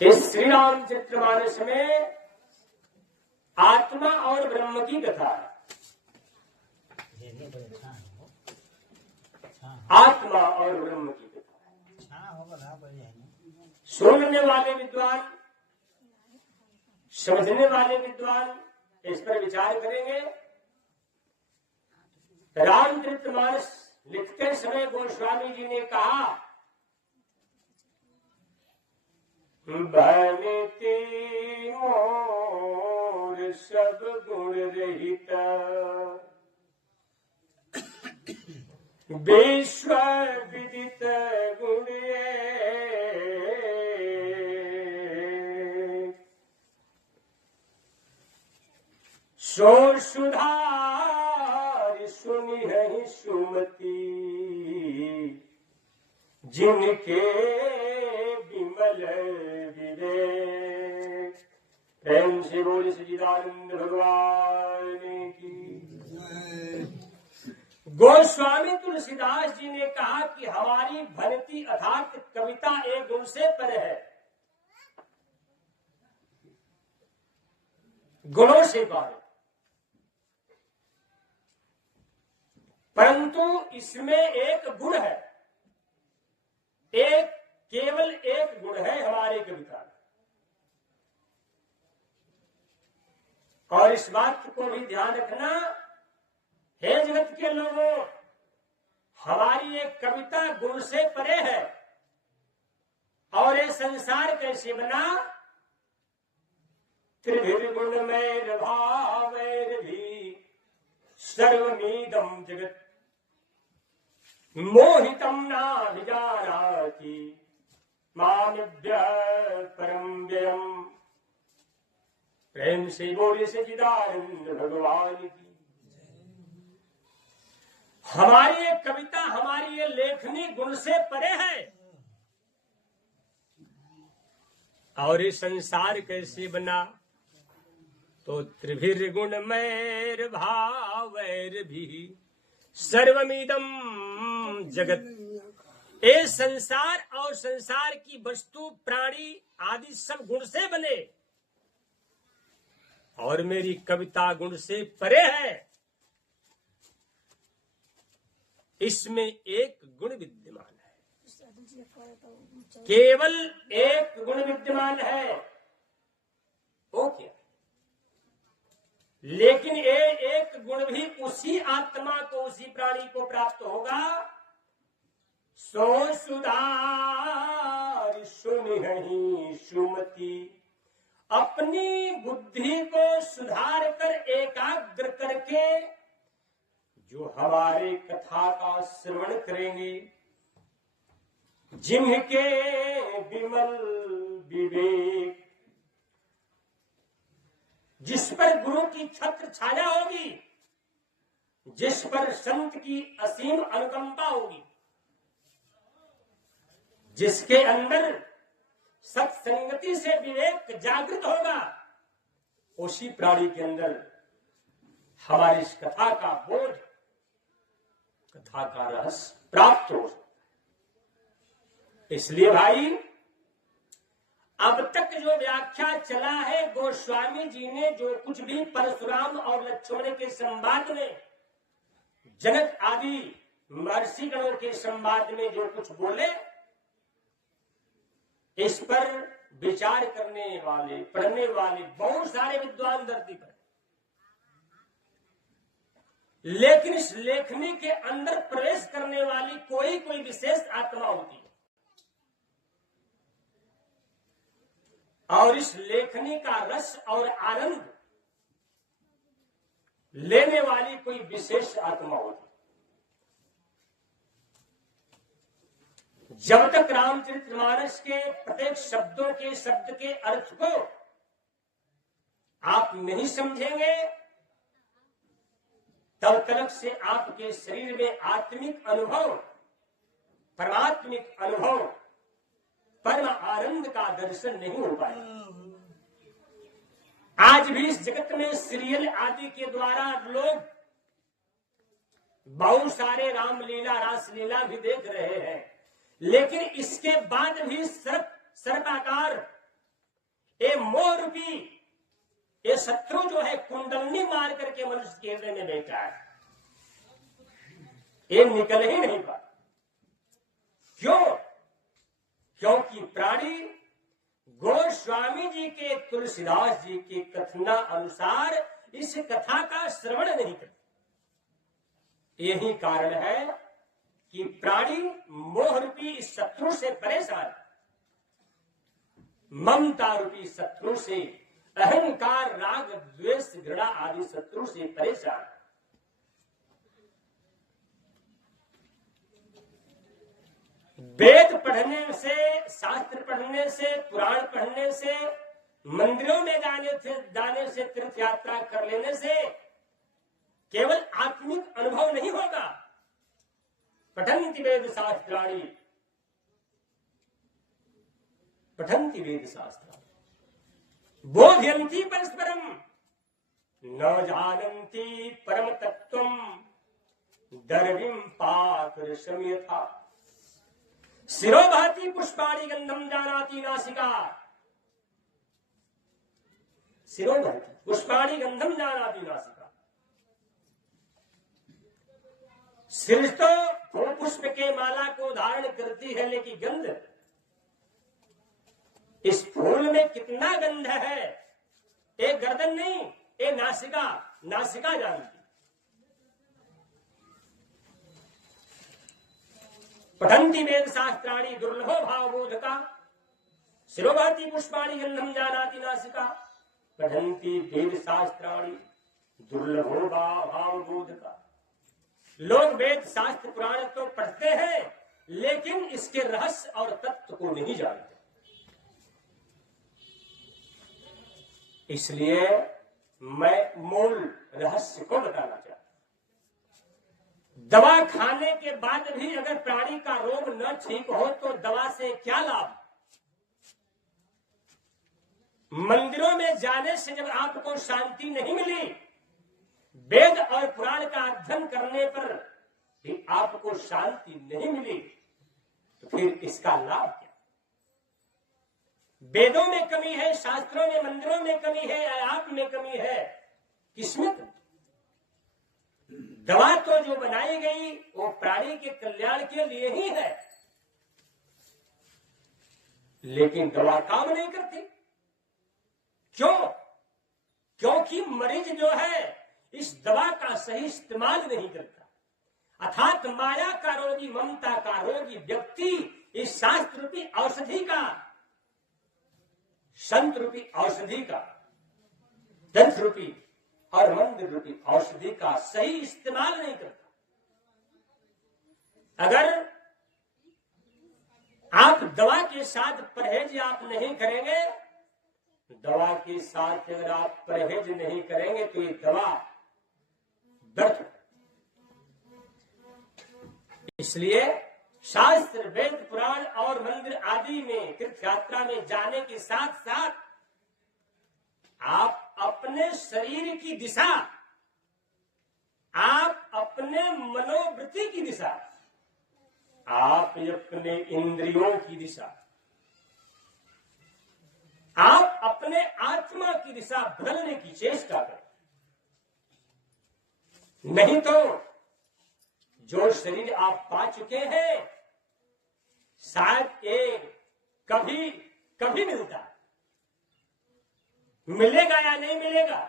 इस श्री रामचरितमानस में आत्मा और ब्रह्म की कथा है। आत्मा और ब्रह्म की कथा सुनने वाले विद्वान, समझने वाले विद्वान इस पर विचार करेंगे। रामचरितमानस लिखते समय गोस्वामी जी ने कहा, बनती मोर सब गुण रहित, विश्व विदित गुण सो सुधार सुनिहि सुमति, जिनके विमल विवेक। प्रेम से बोले सच्चिदानंद भगवान की। गोस्वामी तुलसीदास जी ने कहा कि हमारी भनती अर्थात कविता एक गुण से परे है, गुणों से पार, परंतु इसमें एक गुण है, एक केवल एक गुण है हमारी कविता में। और इस बात को भी ध्यान रखना, हे जगत के लोगों, हमारी एक कविता गुण से परे है। और ये संसार कैसे बना? त्रिभिर्गुणमय भावैर्भी सर्वमीदं जगत मोहितं नाभिजानाति मामिभ्यः परं व्ययम्। प्रेम से बोले सच्चिदानंद भगवान की। हमारी ये कविता, हमारी ये लेखनी गुण से परे है। और ये संसार कैसे बना? तो त्रिभिर्गुणमय भावैर्भी सर्वमिदं जगत। ये संसार और संसार की वस्तु, प्राणी आदि सब गुण से बने, और मेरी कविता गुण से परे है। इसमें एक गुण विद्यमान है, केवल एक गुण विद्यमान है। वो क्या? लेकिन ये एक गुण भी उसी आत्मा को, उसी प्राणी को प्राप्त होगा। सो सुधार सुनिहि सुमति, अपनी बुद्धि को सुधार कर एकाग्र करके जो हमारे कथा का श्रवण करेंगे, जिनके विमल विवेक, जिस पर गुरु की छत्र छाया होगी, जिस पर संत की असीम अनुकंपा होगी, जिसके अंदर सत्संगति से विवेक जागृत होगा, उसी प्राणी के अंदर हमारी इस कथा का बोध, कथा का रहस्य प्राप्त हो। इसलिए भाई, अब तक जो व्याख्या चला है, गोस्वामी जी ने जो कुछ भी परशुराम और लक्ष्मण के संवाद में, जनक आदि महर्षिगणों के संवाद में जो कुछ बोले, इस पर विचार करने वाले, पढ़ने वाले बहुत सारे विद्वान धरती पर, लेकिन इस लेखनी के अंदर प्रवेश करने वाली कोई कोई विशेष आत्मा होती है, और इस लेखनी का रस और आनंद लेने वाली कोई विशेष आत्मा होती। जब तक रामचरितमानस के प्रत्येक शब्दों के शब्द के अर्थ को आप नहीं समझेंगे, तब तक से आपके शरीर में आत्मिक अनुभव, परमात्मिक अनुभव, परम आनंद का दर्शन नहीं हो पाएगा। आज भी इस जगत में सीरियल आदि के द्वारा लोग बहुत सारे रामलीला, रासलीला भी देख रहे हैं, लेकिन इसके बाद भी सर्पाकार ये मोह रूपी ये शत्रु जो है कुंडलनी मार करके मनुष्य के हृदय में बैठा है, ये निकल ही नहीं पाता। क्यों? क्योंकि प्राणी गोस्वामी जी के तुलसीदास जी के कथना अनुसार इस कथा का श्रवण नहीं करते। यही कारण है कि प्राणी मोह रूपी इस शत्रु से परेशान, ममता रूपी शत्रु से, अहंकार, राग, द्वेष, घृणा आदि शत्रु से परेशान। वेद पढ़ने से, शास्त्र पढ़ने से, पुराण पढ़ने से, मंदिरों में जाने से, तीर्थ यात्रा कर लेने से केवल आत्मिक अनुभव नहीं होगा। पठन्ति वेद शास्त्राणि, पठन्ति वेद शास्त्राणि बोधयन्ति परस्परम न जानन्ति परम तत्त्वम दर्विं पातरसम यथा शिरो बहति पुष्पाणि गंधम जानाति नासिका। शिरो बहति पुष्पाणि गंधम जानाति नासिका। सिर तो पुष्प के माला को धारण करती है, लेकिन गंध, इस फूल में कितना गंध है, एक गर्दन नहीं, एक नासिका, नासिका जानती। पठन्ति वेद शास्त्राणि दुर्लभो भावबोधका शिरो बहति पुष्पाणि गंधम जानाति नासिका। पठन्ति वेद शास्त्राणि दुर्लभो भावबोधका। लोग वेद शास्त्र पुराण तो पढ़ते हैं, लेकिन इसके रहस्य और तत्व को नहीं जानते। इसलिए मैं मूल रहस्य को बताना चाहता हूं। दवा खाने के बाद भी अगर प्राणी का रोग न ठीक हो तो दवा से क्या लाभ? मंदिरों में जाने से जब आपको शांति नहीं मिली, वेद और पुराण का अध्ययन करने पर भी आपको शांति नहीं मिली, तो फिर इसका लाभ क्या? वेदों में कमी है, शास्त्रों में, मंदिरों में कमी है, आप में कमी है, किसमें कमी? दवा तो जो बनाई गई वो प्राणी के कल्याण के लिए ही है, लेकिन दवा काम नहीं करती। क्यों? क्योंकि मरीज जो है इस दवा का सही इस्तेमाल नहीं करता। अर्थात माया का रोगी, ममता का रोगी व्यक्ति इस शास्त्र रूपी औषधि का, संत रूपी औषधि का, ग्रंथ रूपी और मंदिर रूपी औषधि का सही इस्तेमाल नहीं करता। अगर आप दवा के साथ परहेज आप नहीं करेंगे, दवा के साथ अगर आप परहेज नहीं करेंगे तो ये दवा व्यर्थ। इसलिए शास्त्र, वेद, पुराण और मंदिर आदि में तीर्थ यात्रा में जाने के साथ साथ आप अपने शरीर की दिशा, आप अपने मनोवृत्ति की दिशा, आप अपने इंद्रियों की दिशा, आप अपने आत्मा की दिशा बदलने की चेष्टा करें। नहीं तो जो शरीर आप पा चुके हैं शायद ये कभी कभी मिलता है, मिलेगा या नहीं मिलेगा,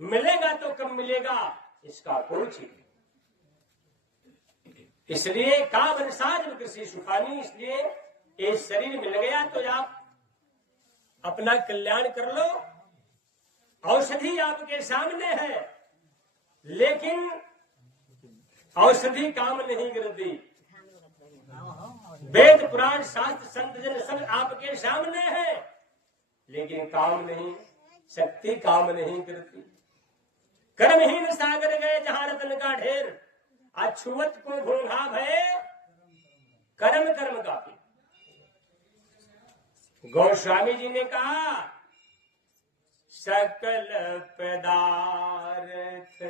मिलेगा तो कब मिलेगा इसका कोई ठीक नहीं। इसलिए काम साज कृषि सुखानी, इसलिए ये शरीर मिल गया तो आप अपना कल्याण कर लो। औषधि आपके सामने है, लेकिन औषधि काम नहीं करती। वेद, पुराण, शास्त्र, संत जन सब आपके सामने है, लेकिन काम नहीं, शक्ति काम नहीं करती। कर्महीन सागर गए जहां रतन का ढेर, अछुअत को घोंघा भय कर्म कर्म का पी। गोस्वामी जी ने कहा सकल पदार्थ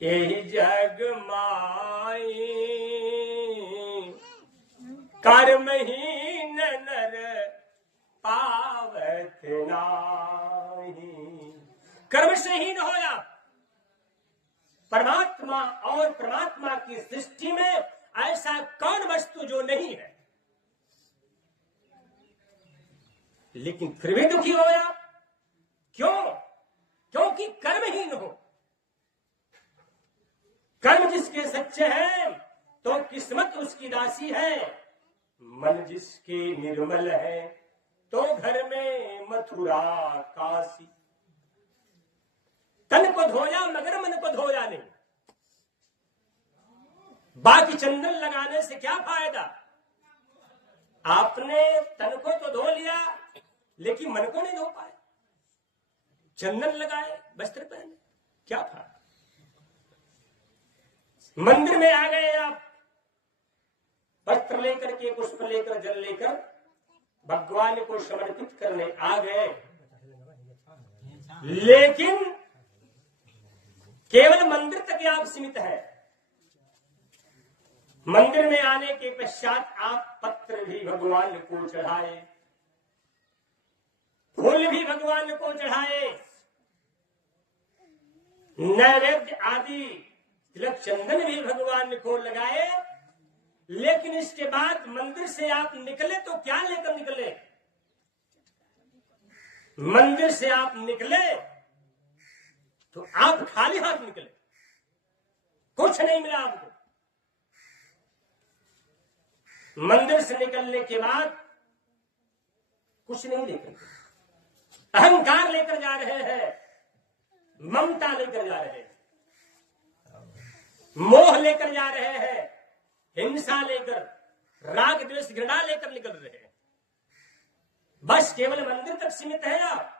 यही जग माई, कर्महीन नर पावत नाही। कर्म से हीन होया। परमात्मा और परमात्मा की सृष्टि में ऐसा कौन वस्तु जो नहीं है, लेकिन फिर भी दुखी होया। क्यों? क्योंकि कर्महीन हो। कर्म जिसके सच्चे हैं तो किस्मत उसकी दासी है। मन जिसके निर्मल है तो घर में मथुरा काशी। तन को धोया मगर मन को धोया नहीं। बाकी चंदन लगाने से क्या फायदा? आपने तन को तो धो लिया लेकिन मन को नहीं धो पाए। चंदन लगाए, वस्त्र पहने, क्या फायदा? मंदिर में आ गए आप, वस्त्र लेकर के, पुष्प लेकर, जल लेकर भगवान को समर्पित करने आ गए, लेकिन केवल मंदिर तक आप सीमित है। मंदिर में आने के पश्चात आप पत्र भी भगवान को चढ़ाए, फूल भी भगवान को चढ़ाए, नैवेद्य आदि तिलक चंदन भी भगवान को लगाए, लेकिन इसके बाद मंदिर से आप निकले तो क्या लेकर निकले? मंदिर से आप निकले तो आप खाली हाथ निकले, कुछ नहीं मिला आपको। मंदिर से निकलने के बाद कुछ नहीं लेकर, अहंकार लेकर जा रहे हैं, ममता लेकर जा रहे हैं, मोह लेकर जा रहे हैं, हिंसा लेकर, राग द्वेष घृणा लेकर निकल रहे हैं। बस केवल मंदिर तक सीमित है आप।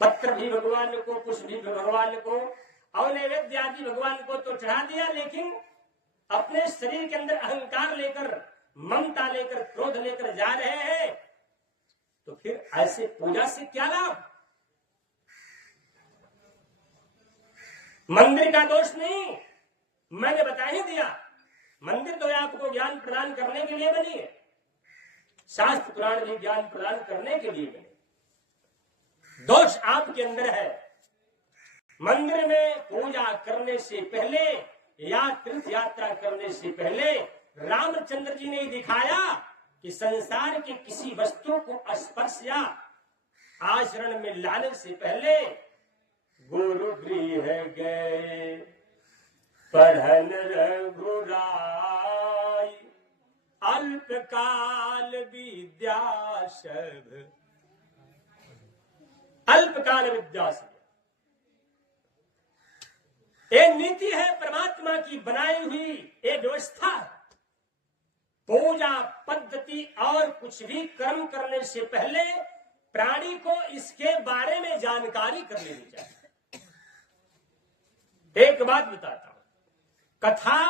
पत्र भी भगवान को, पुष्प भी भगवान को और नैवेद्य आदि भगवान को तो चढ़ा दिया, लेकिन अपने शरीर के अंदर अहंकार लेकर, ममता लेकर, क्रोध लेकर जा रहे हैं, तो फिर ऐसे पूजा से क्या लाभ? मंदिर का दोष नहीं, मैंने बता ही दिया। मंदिर तो आपको ज्ञान प्रदान करने के लिए बनी है, शास्त्र पुराण भी ज्ञान प्रदान करने के लिए बने। दोष आपके अंदर है। मंदिर में पूजा करने से पहले या तीर्थ यात्रा करने से पहले रामचंद्र जी ने दिखाया कि संसार के किसी वस्तु को स्पर्श या आचरण में लाने से पहले गुरु गृह गए पढ़न रघुराई, अल्पकाल विद्या सब, अल्पकाल विद्या सब। ये नीति है परमात्मा की बनाई हुई, ये व्यवस्था है। पूजा पद्धति और कुछ भी कर्म करने से पहले प्राणी को इसके बारे में जानकारी कर लेनी चाहिए। एक बात बताता हूं, कथा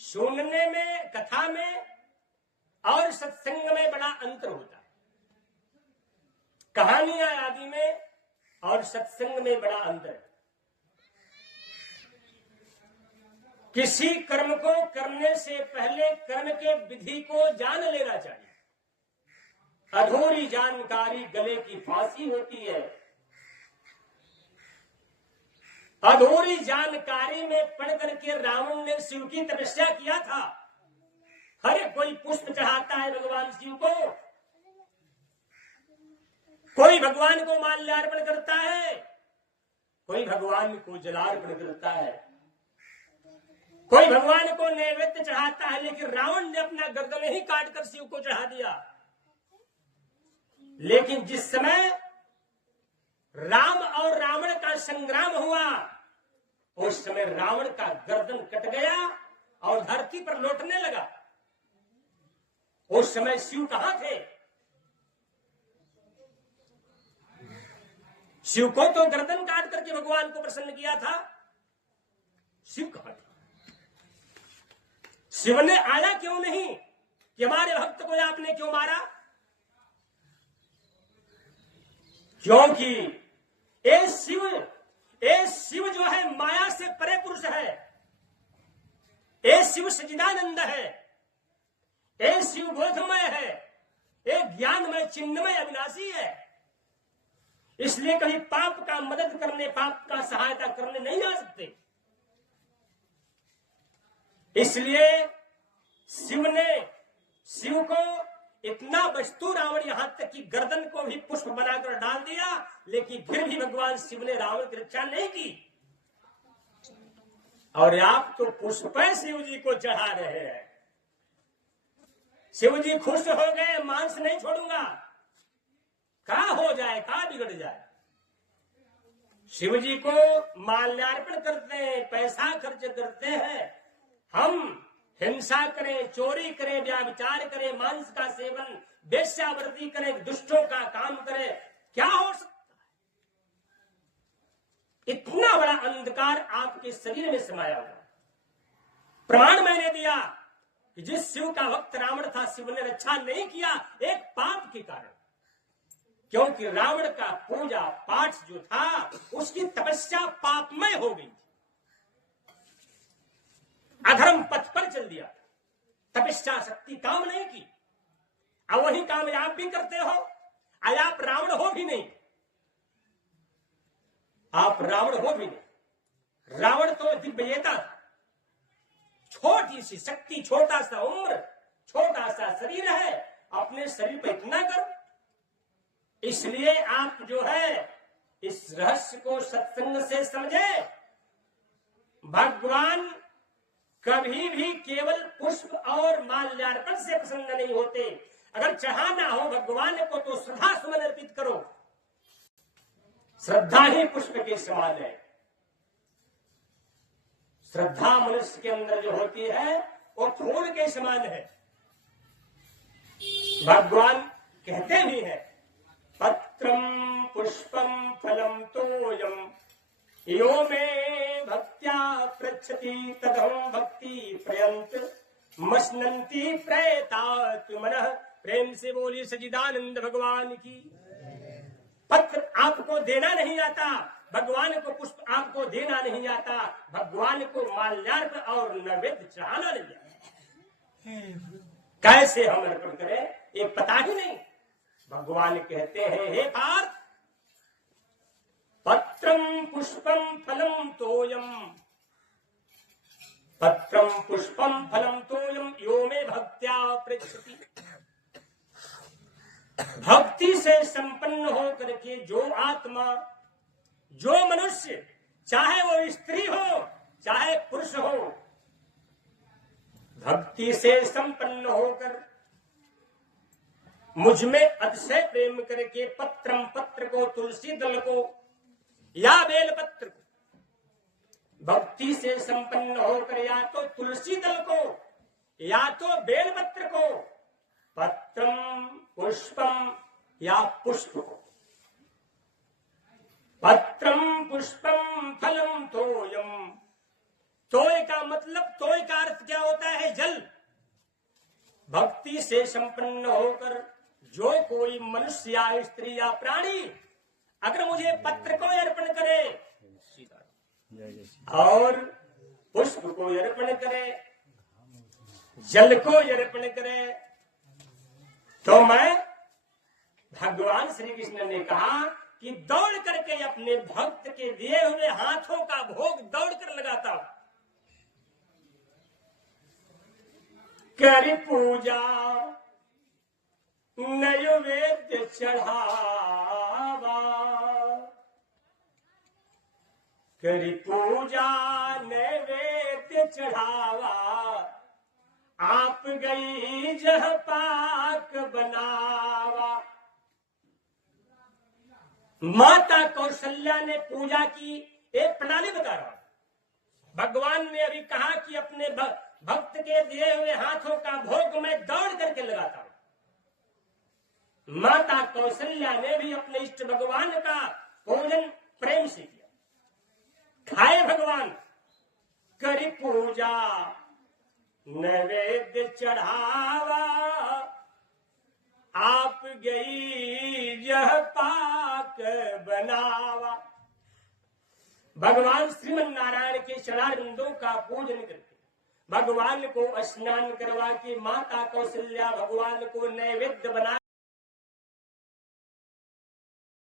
सुनने में, कथा में और सत्संग में बड़ा अंतर होता है। कहानियां आदि में और सत्संग में बड़ा अंतर है। किसी कर्म को करने से पहले कर्म के विधि को जान लेना चाहिए। अधूरी जानकारी गले की फांसी होती है। अधूरी जानकारी में पढ़ करके रावण ने शिव की तपस्या किया था। हर कोई पुष्प चढ़ाता है भगवान शिव को, कोई भगवान को माल्यार्पण करता है, कोई भगवान को जलार्पण करता है, कोई भगवान को नैवेद्य चढ़ाता है, लेकिन रावण ने अपना गर्दन ही काटकर शिव को चढ़ा दिया। लेकिन जिस समय राम और रावण का संग्राम हुआ, उस समय रावण का गर्दन कट गया और धरती पर लौटने लगा। उस समय शिव कहां थे? शिव को तो गर्दन काट करके भगवान को प्रसन्न किया था, शिव कहां थे? शिव ने आया क्यों नहीं कि हमारे भक्त को आपने क्यों मारा? क्योंकि ये शिव जो है माया से परे पुरुष है। ये शिव सच्चिदानंद है, ये शिव बोधमय है, ये ज्ञानमय, चिन्हमय, अविनाशी है। इसलिए कभी पाप का मदद करने, पाप का सहायता करने नहीं जा सकते। इसलिए शिव को इतना वस्तु रावण, यहां तक कि गर्दन को भी पुष्प बनाकर डाल दिया, लेकिन फिर भी भगवान शिव ने रावण की रक्षा नहीं की। और आप तो पुष्प शिव जी को चढ़ा रहे हैं। शिव जी खुश हो गए, मांस नहीं छोड़ूंगा, क्या हो जाए, क्या बिगड़ जाए। शिव जी को माल्यार्पण करते हैं, पैसा खर्च करते हैं। हम हिंसा करें, चोरी करें, व्याभिचार करें, मांस का सेवन, वेश्यावृत्ति करें, दुष्टों का काम करें, क्या हो सकता है? इतना बड़ा अंधकार आपके शरीर में समाया हुआ। प्रमाण मैंने दिया कि जिस शिव का भक्त रावण था, शिव ने रक्षा नहीं किया एक पाप के कारण। क्योंकि रावण का पूजा पाठ जो था, उसकी तपस्या पापमय हो गई, अधर्म पथ पर चल दिया, तपस्या शक्ति काम नहीं की। अब वही काम आप भी करते हो, आज आप रावण हो भी नहीं, आप रावण हो भी नहीं। रावण तो दिव्यता था, छोटी सी शक्ति, छोटा सा उम्र, छोटा सा शरीर है, अपने शरीर पर इतना गर्व। इसलिए आप जो है इस रहस्य को सत्संग से समझे। भगवान कभी भी केवल पुष्प और माल्यार्पण से प्रसन्न नहीं होते। अगर चढ़ाना हो भगवान को तो श्रद्धा सुमन अर्पित करो। श्रद्धा ही पुष्प के समान है। श्रद्धा मनुष्य के अंदर जो होती है वो फूल के समान है। भगवान कहते भी हैं, पत्रम पुष्पम फलम तोयम यो मे भक्त्या पृच्छति तदहं भक्ति प्रयंत मस्नन्ति प्रयतात् मनः। प्रेम से बोली सच्चिदानंद भगवान की। पत्र आपको देना नहीं आता, भगवान को पुष्प आपको देना नहीं आता, भगवान को माल्यार्पण और नैवेद्य चढ़ाना नहीं आता। कैसे हम अर्पण करें ये पता ही नहीं। भगवान कहते हैं, हे पार्थ, पत्रम पुष्पम फलम तोयम, पत्रम पुष्पम फलम तोयम यो मे भक्त्या पृच्छति। भक्ति से संपन्न होकर के जो आत्मा, जो मनुष्य, चाहे वो स्त्री हो चाहे पुरुष हो, भक्ति से संपन्न होकर मुझ में अतिशय प्रेम करके पत्रम, पत्र को, तुलसी दल को या बेल पत्र को, भक्ति से संपन्न होकर या तो तुलसी दल को या तो बेल पत्र को, पत्रम पुष्पम या पुष्प को, पत्रम पुष्पम फलम तोयम। तोय का मतलब, तोय का अर्थ क्या होता है? जल। भक्ति से संपन्न होकर जो कोई मनुष्य या स्त्री या प्राणी अगर मुझे पत्र को अर्पण करे और पुष्प को अर्पण करे, जल को अर्पण करे, तो मैं, भगवान श्री कृष्ण ने कहा कि दौड़ करके अपने भक्त के दिए हुए हाथों का भोग दौड़ कर लगाता हूं। कर पूजा नैवेद्य चढ़ावा, कर पूजा नैवेद्य चढ़ावा, आप गई जह पाक बनावा। माता कौशल्या ने पूजा की एक प्रणाली बता रहा हूं। भगवान ने अभी कहा कि अपने भक्त के दिए हुए हाथों का भोग मैं दौड़ करके लगाता हूं। माता कौशल्या ने भी अपने इष्ट भगवान का पूजन प्रेम से किया। खाए भगवान, करी पूजा नैवेद्य चढ़ावा, आप गई यह पाक बनावा। भगवान श्रीमन नारायण के चरणारविंदों का पूजन करके भगवान को स्नान करवा के माता कौशल्या भगवान को नैवेद्य बना